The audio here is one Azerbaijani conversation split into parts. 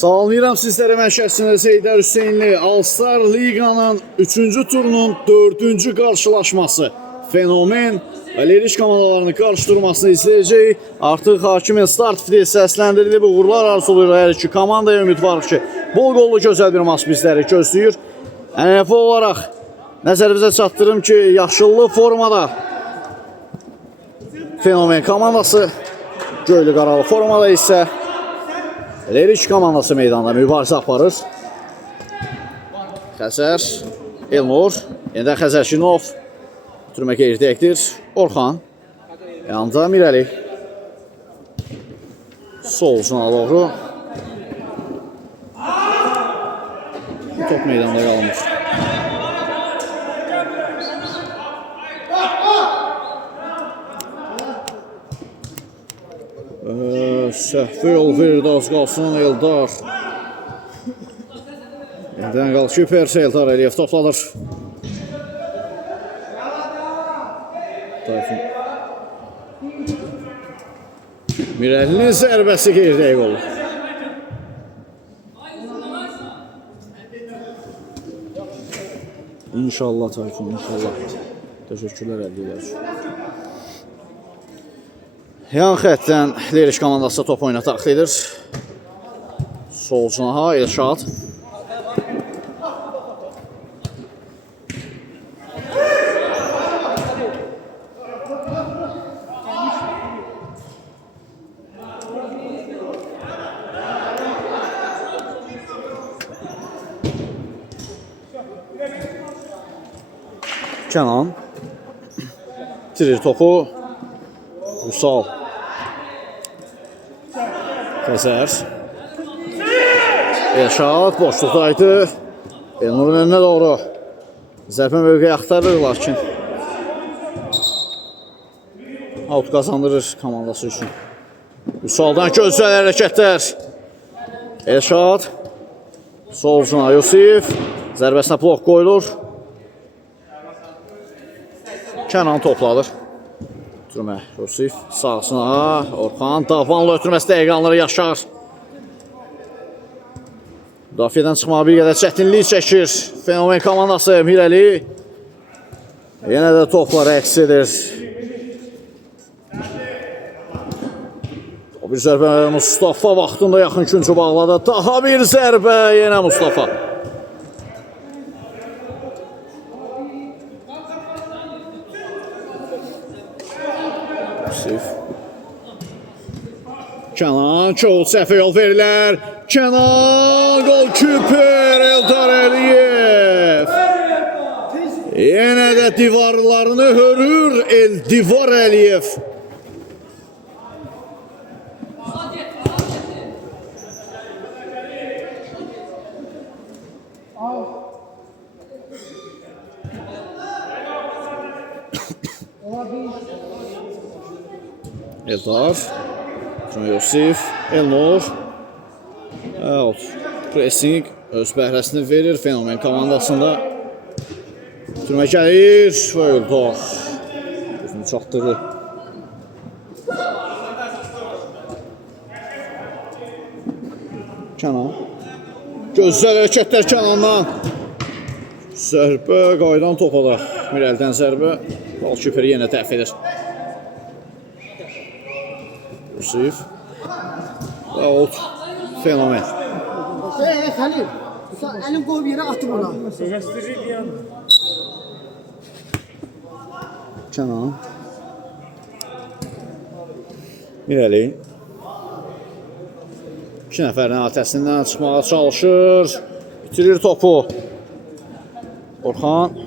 Salamlayıram sizlərə, mən şəxsiniz Heydər Hüseynli. All-Star Liqanın 3-cü turunun 4-cü qarşılaşması Fenomen və Leriş komandalarının qarşıdurmasını izləyəcək. Artıq hakimin start fiti səsləndirilib, uğurlar arzulayır hər iki komandaya, ümidvarıq ki, bol qollu gözəl bir maç bizləri gözləyir. NFL olaraq nəzərimizə çatdırım ki, yaşıllı formada Fenomen komandası, göylü qaralı formada isə Leriş komandası meydanda mübarizə aparır. Xəzər, Elnur, yenə Xəzər Şinov türmə qeyrdəkdir. Orxan, yanında Mirəli. Sol ucuna doğru. Top meydanda qalmış. Səhvə yol verdi, az qalsın Eldar. Yerdən qal Küper, Eldar Əliyev topladır. Mirəlinin zərbəsi qeyrdək olur. İnşallah Tayfun, inşallah. Təşəkkürlər əldə edər. Yan xəttdən Leriş komandası top oyuna daxil edir. Sol cinaha Elşad. Kənan itirir topu. Vüsal. Xəzər. Elşad boşluqdaydı. Elnurun önünə doğru zərbə mövqeyi axtarır, lakin out qazandırır komandası üçün. Vüsaldan gözəl hərəkətlər. Elşad. Sol ucuna Yusif. Zərbəsinə blok qoyulur. Kənan topladır. Ötürmə Yusif. Sağsına Orxan. Davanla ötürməsi dəqiqanları yaşar. Müdafiədən çıxmağa bir qədər çətinlik çəkir Fenomen komandası. Mirəli yenə də topla rəqs edir. O bir zərbə Mustafa vaxtında yaxın küncü bağladı. Daha bir zərbə yenə Mustafa. Kənan, çox səhvə yol verirlər. Kənan, gol Küper, Eldar Əliyev. Yenə də divarlarını hörür Eldar Əliyev. Eldar. Yusif, Elnur. Out. Pressing öz bəhrəsini verir Fenomen komandasında. Türmə gəlir və Eldar. Gözünü çatdırır. Kənan. Gözəl hərəkətlər Kənandan. Zərbə qaydan topada. Mirəldən zərbə. Bal Küperi yenə dəf edir. Yusif. Out. Fenomen. Xəlil, əlim qoyub yerə atıb ona. Kənan. Mirəli. İki nəfərin atəsindən çıxmağa çalışır. Bitirir topu. Orxan.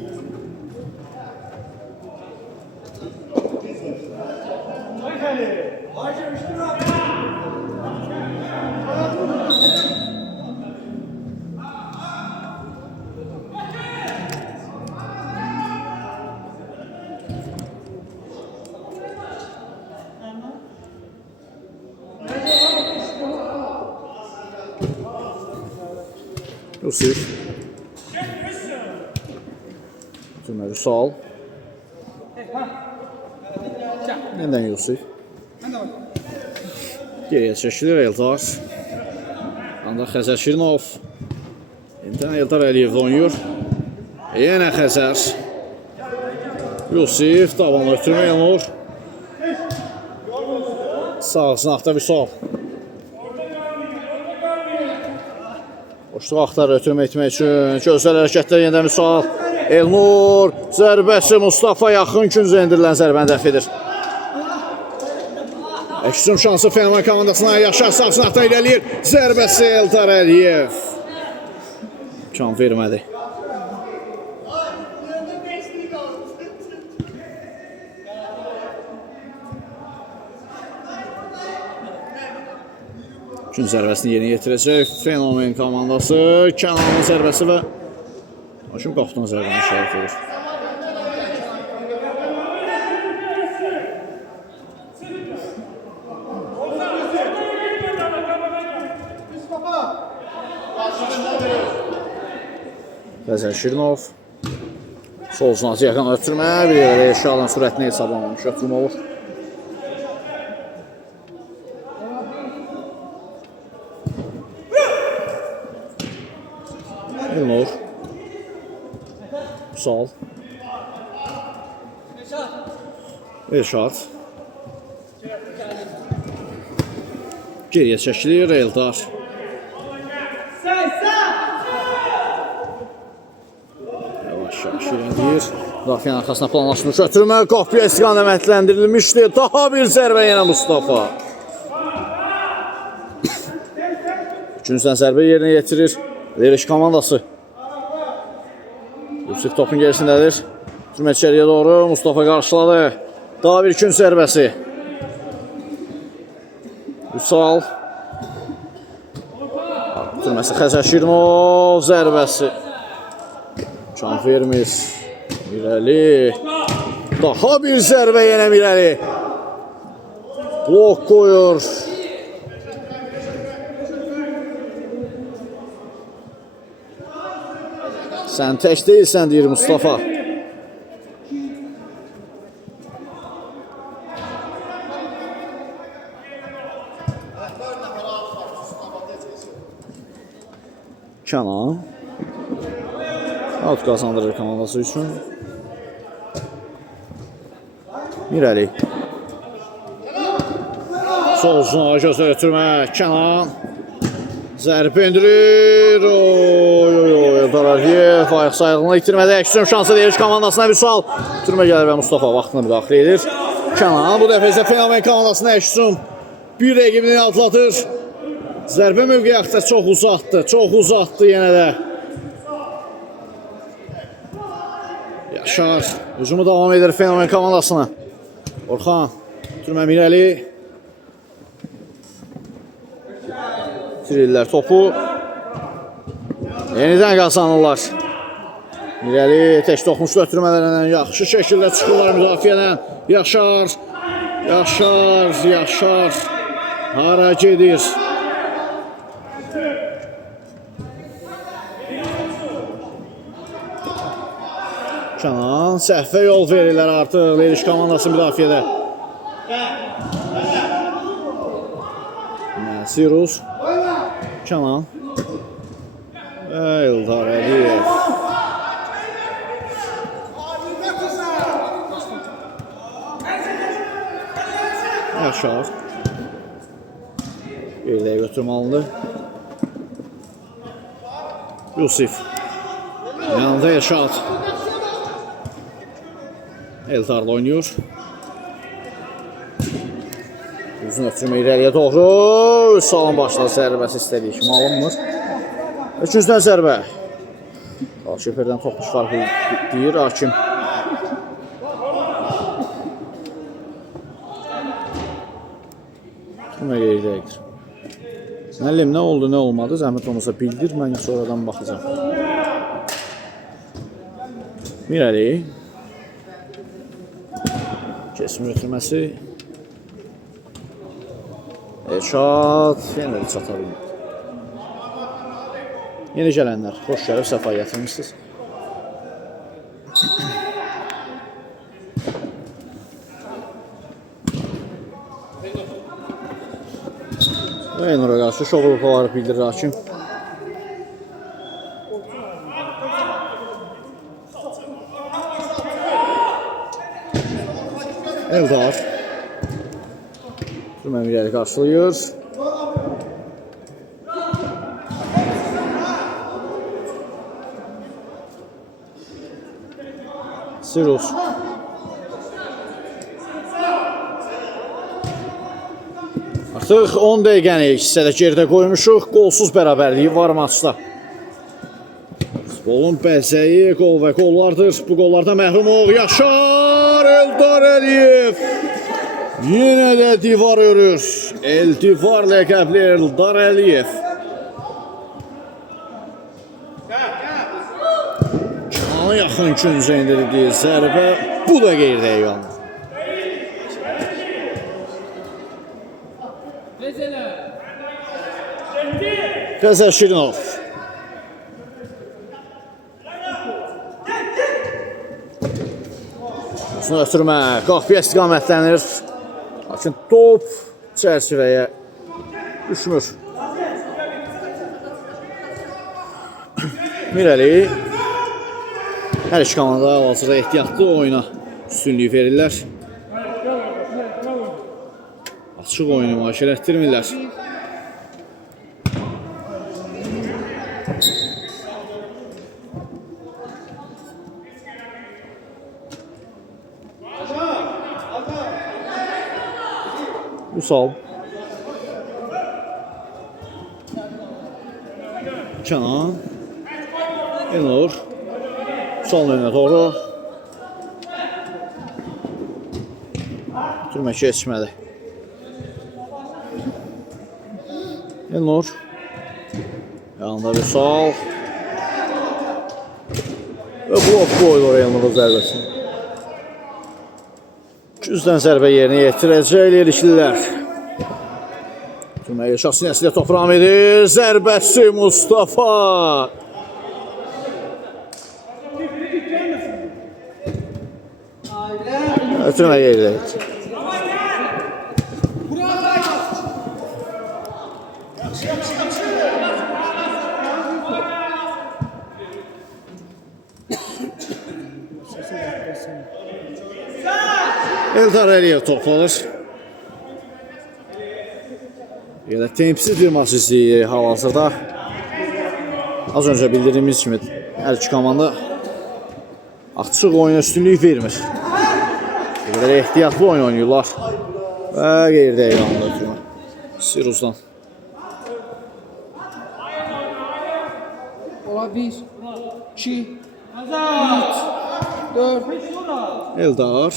Yusif. Tümeri Sal. Neden Yusuf? Geriye çekilir Eldar. anda Xəzər Şirinov. İmtihan Eldar Əliyev oynayır. Yenə Xəzər. Yusif davanla ötürmə Elnur. Sağ sınaqda Vüsal. Boşluq axtarır ötürmə etmək üçün. Gözəl hərəkətlər yenidən Vüsal. Elnur zərbəsi Mustafa yaxın küncə endirilən zərbəni dəf edir. Əksüm şansı Fenomen komandasına Yaşar sağ sınaqda irəliyir. Zərbəsi Eldar Əliyev. İmkan vermədi. Gün zərbəsini yerinə yetirəcək Fenomen komandası. Kənanın zərbəsi və Hakim qaptan zərbəni işarət edir. Xəzər Şirinov. Sol uzunatı yaxın ötürmə. Bir yerə Şalan sürətini hesablanmamış ötürmə olur. Elnur. Sol. Elşad. Geriyə çəkilir Eldar. Yavaş-yavaş irəliyir. Müdafiənin arxasına planlaşmış ötürmə. Qapıya istiqamətləndirilmişdi. Daha bir zərbə yenə Mustafa. Üçüncüdən zərbə yerinə yetirir Leriş komandası. Yusuf topun gerisindədir. Türmə içəriyə doğru Mustafa qarşıladı. Daha bir gün zərbəsi. Vüsal. Türməsi Xəzər Şirinov zərbəsi. Can vermir. Mirəli. Daha bir zərbə yenə Mirəli. Blok qoyur. Sən tək deyilsən deyir Mustafa. Kənan. Out qazandırır komandası üçün. Mirəli. Sol uzun gözlə ötürmə. Kənan. Zərbə endirir. Eldar Əliyev ayaq sayğılığını itirmədə əksüm şansı Leriş komandasına Vüsal. Türmə gəlir və Mustafa vaxtını müdaxilə edir. Kənan bu dəfə isə Fenomen komandasına əksüm bir rəqibini atlatır. Zərbə mövqeyi axtar çox uzatdı. Çox uzatdı yenə də. Yaşar hücumu davam edir Fenomen komandasına. Orxan. Türmə Mirəli. Bitirirlər topu. Yenidən qazanırlar. Mirəli tək toxunuşlu ötürmələrlə yaxşı şəkildə çıxırlar müdafiədən. Yaşar. Yaşar. Yaşar. Hara gedir? Kənan səhvə yol verirlər artıq Leriş komandası müdafiədə. Sirus. Kənan. Eldar Əliyev. Yaşar. Bir dəqiqə götürməlidir. Yusif. Yanında Yaşar. Eldar'la oynuyor. Uzun ötürmə irəliyə doğru. Salın başına zərbəsi istədiyi kimi alınmır. Üçüncüdən zərbə. Şeferdən topuş farkı deyir hakim. Buna qeydəydir. Müəllim, nə oldu, nə olmadı? Zəhmət olmasa bildir, mən sonradan baxacağım. Mirəli. Kesim ötürməsi. Elşad. Yenə də çata bilmir. Yeni gələnlər, xoş gəlib, səfa gətirmişsiniz. Eynur'a qarşı şov ruhları bildirir hakim. Eldar. Türmə Mirəli qarşılayır. Sirus. Artıq 10 dəqiqəni hissədə geridə qoymuşuq. Qolsuz bərabərliyi var maçda. Futbolun bəzəyi qol və qollardır. Bu qollarda məhrum Yaşar Eldar Əliyev. Yenə də divar örür. Eldivar ləqəbli Eldar Əliyev. Kanana yaxın küncə indirdiyi zərbə. Bu da qeyridə yanır. Qəzər Şirinov. Uzun ötürmə, qapıya istiqamətlənir. Lakin top çərçivəyə düşmür. Mirəli. Hər iki komanda hal-hazırda ehtiyatlı oyuna üstünlüyü verirlər. Açıq oyunu müaşirə etdirmirlər. Usal. Kenan. Enur. Usalın önünə doğru. Türmə keçmədi. Enur. Yanında Usal. Və blok qoydu oraya Enur'un zərbəsini. 200-dən zərbə yerinə yetirəcək Leriklər. Türmə Yaşar sinəsilə top ram edir. Zərbəsi Mustafa. Türmə yeridə. Eldar Əliyev toplanır. Yenə tempsiz bir maç izləyirik hal-hazırda. Az öncə bildirdiyimiz kimi hər iki komanda açıq oyuna üstünlük vermir. Belə ehtiyatlı oyun oynayırlar. Və qeyridə elanlar kimi. Sirus'dan. Ola 1, 2, 3, 4. Eldar.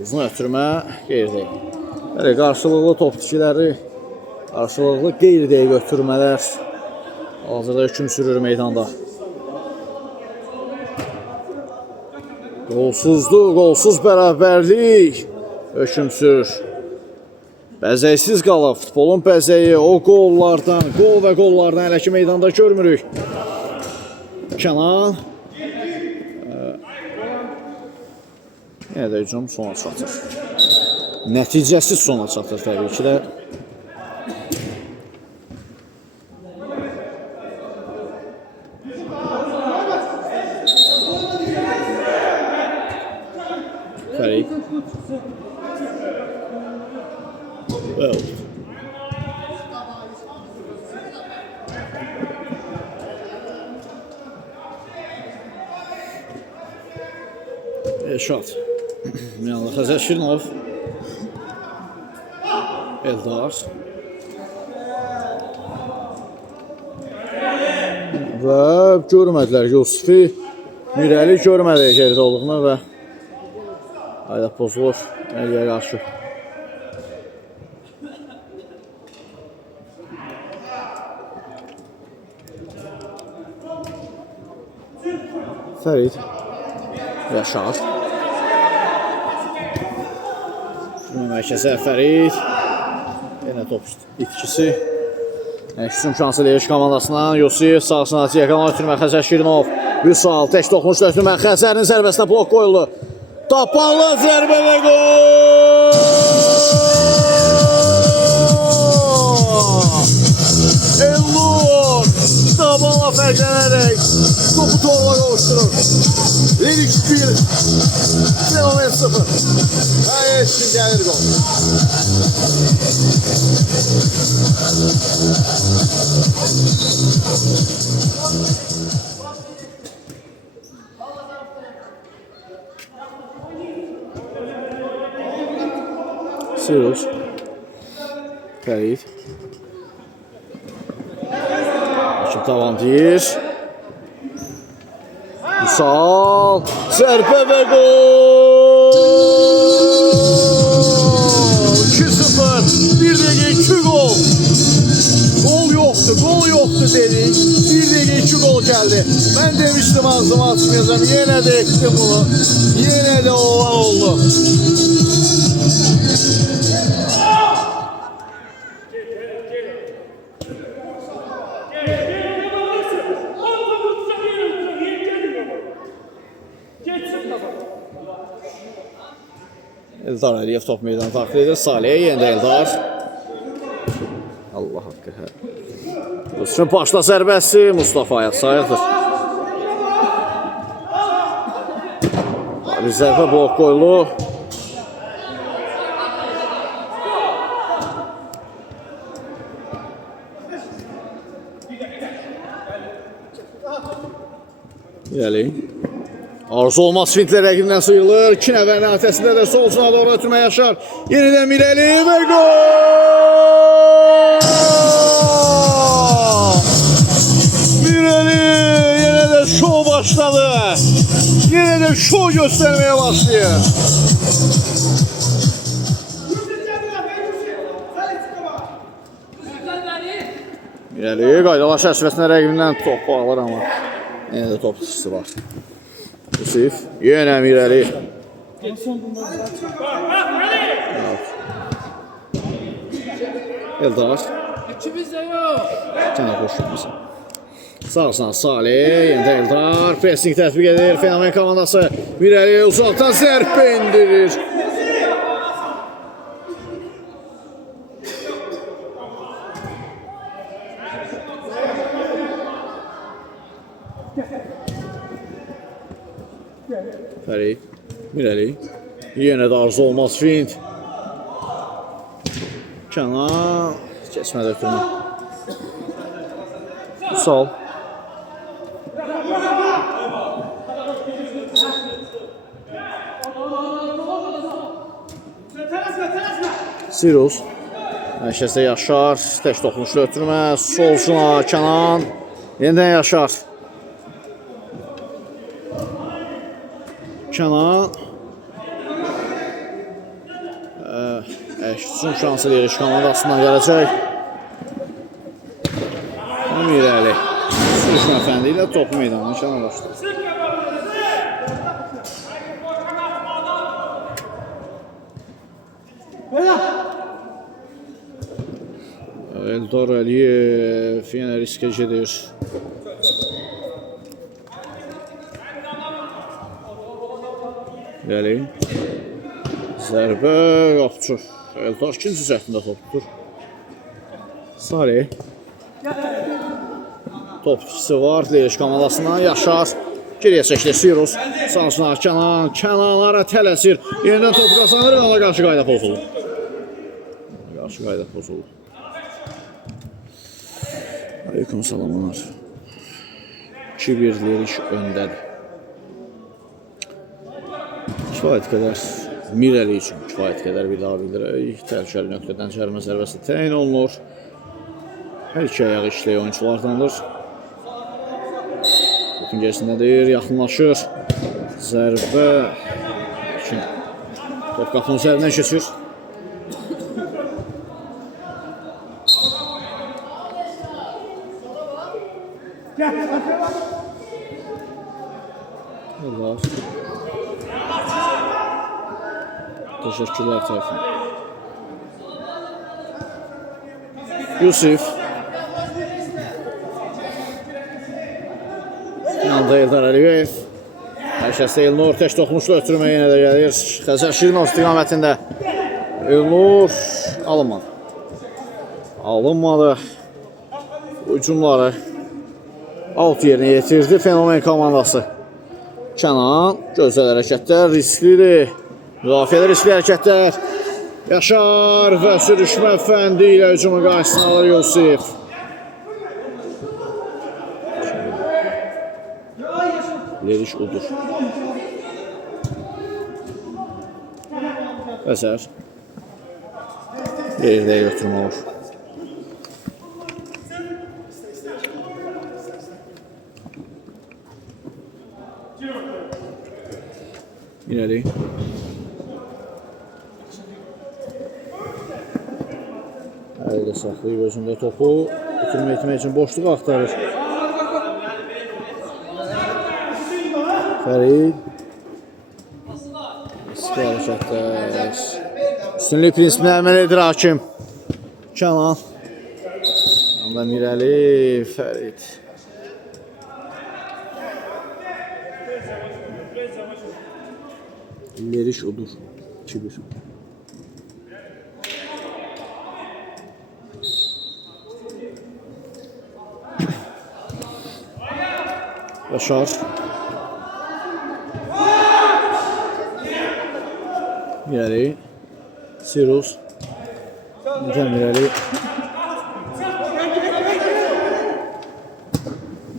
Uzun ötürmə qeyridə. Belə qarşılıqlı top tikələri, qarşılıqlı qeyridə götürmələr hazırda hüküm sürür meydanda. Qolsuzluq, qolsuz bərabərlik hökm sürür. Bəzəksiz qalıb futbolun bəzəyi o qollardan, qol və qollardan hələ ki meydanda görmürük. Kenan. Yenə də hücum sona çatır. Nəticəsiz sona çatır təbii ki də. Fərib. Well. Elşad. Yanında Xəzər Şirinov. Eldar. Və görmədilər Yusufi. Mirəli görmədi geridə olduğunu və ayda pozulur Əliyə qarşı. Fərid. Yaşar. Mərkəzə Fərid. Yenə top itkisi. Hücum şansı Leriş komandasından Yusif sağ sınatı yaxalanır Türmə Xəzər Şirinov. Vüsal tək toxunuş Türmə Xəzərin zərbəsinə blok qoyuldu. Tapanlı zərbə və gol! Elnur Tabanla fərqlənərək topu torba qovuşturur. Lirik 1, Fenomen 0. Hayır, şimdi gəlir gol. Sirius. Fərid. Rakip tavan deyir. Musal. Zərbə və gol. 2-0. 1 dəqiqə 2 gol. Gol yoxdur dedik. 1 dəqiqə 2 gol gəldi. Mən demişdim ağzımı açmayacağım. Yenə də etdim bunu. Yenə də olan oldu. Eldar Əliyev top meydanı daxil edir. Salihə yenə də Eldar. Allah haqqı. Üçün başla zərbəsi Mustafa ayaq sayıqdır. Bir zərbə blok qoyulu. İrəli. Arzu olmaz fintlə rəqibindən sıyrılır. 2 nəfərin ötəsində də sol sına doğru ötürmə Yaşar. Yenidən İrəli və gol! İrəli yenə də şov başladı. Yenə də şov göstərməyə başlayır. İrəli qaydalar çərçivəsində rəqibindən top alır amma yenə də top tutuşu var. Yusif, yenə İrəli. Eldar. Cənə qoşulmasın. Sağsan Salih, yenə də Eldar. Pressing tətbiq edir. Fenomen komandası İrəli uzaqdan zərbə indirir. Fərid, İrəli. Yenə də arzu olmaz fint. Kənan. Keçmədə ötürmə. Musal. Sirius. Mərkəzdə Yaşar. Tək toxunuşlu ötürmə. Solcuna Kənan. Yenidən Yaşar. Kənan. Əşçün şansı Lirik komandasından gələcək. İrəli. Sürüşmə fəndi ilə topu meydanına Kənan başlayır. Eldar Əliyev yenə riskə gedir. İrəli. Zərbə yoxdur. Eldar ikinci cəhdində top tutur. Salih. Top ikisi var. Lirik komandasından Yaşar. Geriyə çəkdi Sirius. Sansına Kənan. Kənanlara tələsir. Yenidən top qazanır və ona qarşı qayda pozulur. Qarşı qayda pozulur. Aleyküm salamlar. 2-1 Lirik öndədir. Kifayət qədər İrəli üçün kifayət qədər bir daha bildirək. Təhlükəli nöqtədən cərimə zərbəsi təyin olunur. Hər iki ayağı işləyən oyunculardandır. Topun gerisindədir, yaxınlaşır. Zərbə. Top qapının üzərindən keçir. Allah. Teşekkürler Tayfun. Yusuf. Yanında Eldar Əliyev. Mərkəzdə Elnur tək toxunuşlu ötürmə yenə də gəlir. Xəzər Şirinov istiqamətində. Elnur alınmadı. Hücumları Out yerinə yetirdi Fenomen komandası. Kənan, gözəl hərəkətlər, risklidir. Müdafiədə riskli hərəkətlər. Yaşar və sürüşmə fəndi ilə hücumu qarşısına alır Yusif. Leriş udur. Əsər. Yerdə götürmə olur. İleri. Əli saxlayıb özündə topu. Bitirmə etmək üçün boşluq axtarır. Fərid. Riskli hərəkətlər. Üstünlük prinsipinə əməl edir hakim. Kənan. Yandan İrəli. Fərid. Leriş udur. 2-1. Yaşar. Mirali. Sirus. Mirali.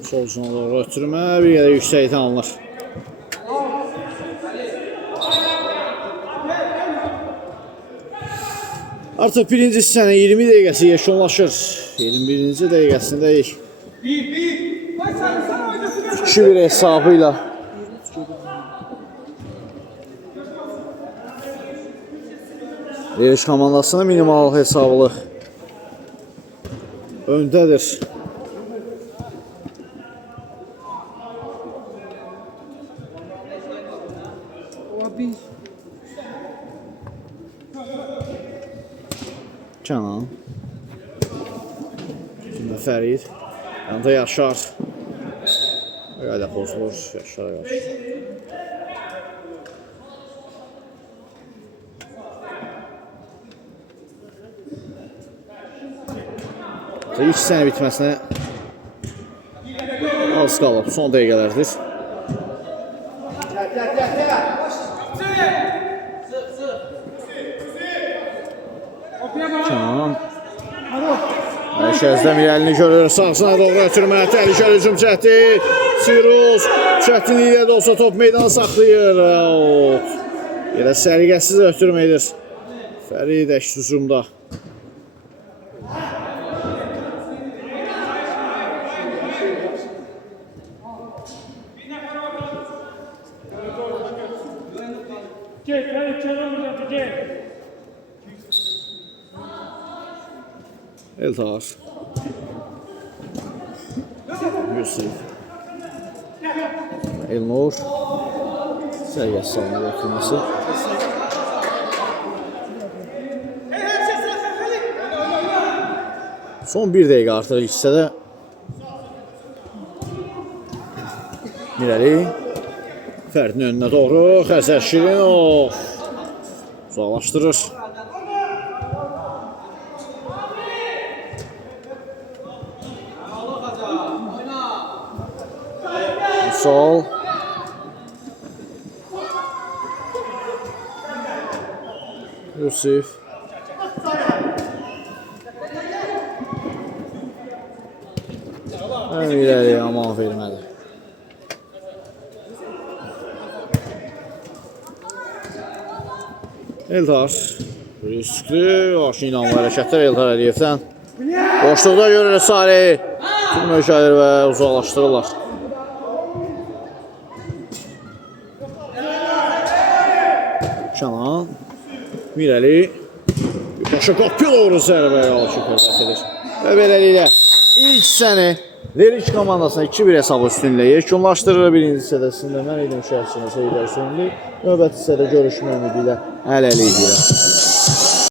Sol sona doğru ötürmə. Bir yere yüksekten alınır. Artıq birinci hissənin 20 dəqiqəsi yekunlaşır. 21-ci dəqiqəsindəyik. 2-1 hesabıyla. Leriş komandasının minimal hesablıq öndədir. Kənan. Şimdi Fərid. Yanında Yaşar. Qayda pozulur. Yaşar qarşı. İlk sənə bitməsinə az qalıb. Son dəqiqələrdir. Kənan. Şəzdə Mirəlini görür. Sağsına doğru ötürmə. Təhlükəli hücum cəhdi. Sirus. Çətinliklə də olsa top meydanı saxlayır. Yerə səliqəsiz ötürmə edir. Fərid əks hücumda. Eltar. Yusuf. Elnur. Sərgəs salınır oturması. Son 1 dəqiqə artıq ilk hissədə. Mirəli. Fərdin önünə doğru. Xəzər Şirinov. Uzaqlaşdırır. Sol. Yusuf. İleri aman vermədi. Eldar. Riskli. Aşın inanlı hərəkətlər Eldar Əliyevdən. Boşluqda görür Sari. Tüm müşahir və uzaqlaşdırırlar. Kənan. Mirəli. Başa qapıya doğru zərbəyə alışıb hədəf edir. Və beləliklə ilk hissəni Leriş komandasına 2-1 hesabı üstünlüyə yekunlaşdırır. Birinci hissədə sizinlə mən idim şəhərçiniz Heydər Hüseynli. Növbəti hissədə görüşmə ümidi ilə hələlik deyirəm.